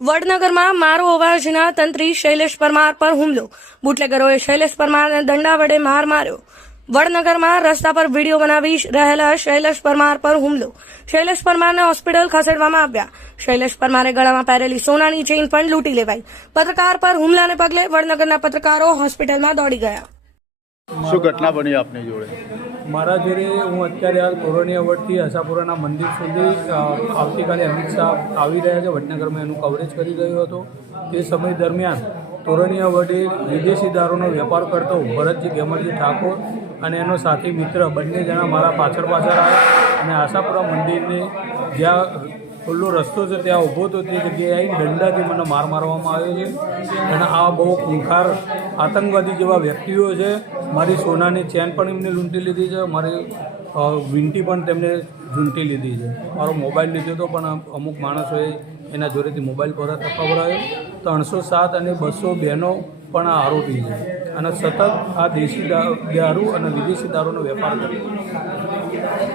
વડનગરમાં મારો અવાજના તંત્રી શૈલેષ પરમાર પર હુમલો. બુટલેગરોએ શૈલેષ પરમારને દંડા વડે માર માર્યો. વડનગરમાં રસ્તા પર વિડીયો બનાવી રહેલા શૈલેષ પરમાર પર હુમલો. શૈલેષ પરમારને હોસ્પિટલ ખસેડવામાં આવ્યા. શૈલેષ પરમારે ગળામાં પહેરેલી સોનાની ચેઇન પણ લૂંટી લેવાઈ. પત્રકાર પર હુમલાને પગલે વડનગરના પત્રકારો હોસ્પિટલમાં દોડી ગયા. શું ઘટના બની આપની જોડે? મારા જોડે હું અત્યારે હાલ તોરણીયા વડથી આશાપુરાના મંદિર સુધી આવતીકાલે અમિત શાહ આવી રહ્યા છે વડનગરમાં એનું કવરેજ કરી રહ્યો હતો. તે સમય દરમિયાન તોરણીયા વડે વિદેશી દારૂનો વેપાર કરતો ભરતજી ગેમરજી ઠાકોર અને એનો સાથી મિત્ર બંને જણા મારા પાછળ આવ્યા અને આશાપુરા મંદિરને જ્યાં ખુલ્લો રસ્તો છે ત્યાં ઊભો હતો તે જગ્યાએ આવીને દંડાથી મને માર મારવામાં આવ્યો છે. અને આ બહુ ખૂંખાર આતંકવાદી જેવા વ્યક્તિઓ છે. મારી સોનાની ચેન પણ એમને લૂંટી લીધી છે. મારી વીંટી પણ તેમને ઝૂંટી લીધી છે. મારો મોબાઈલ લીધો હતો પણ અમુક માણસોએ એના જોડેથી મોબાઈલ પરત અપાવડાવ્યો. 307 અને 200 બહેનો પણ આ આરોપી છે અને સતત આ દેશી દારૂ અને વિદેશી દારૂનો વેપાર કરે છે.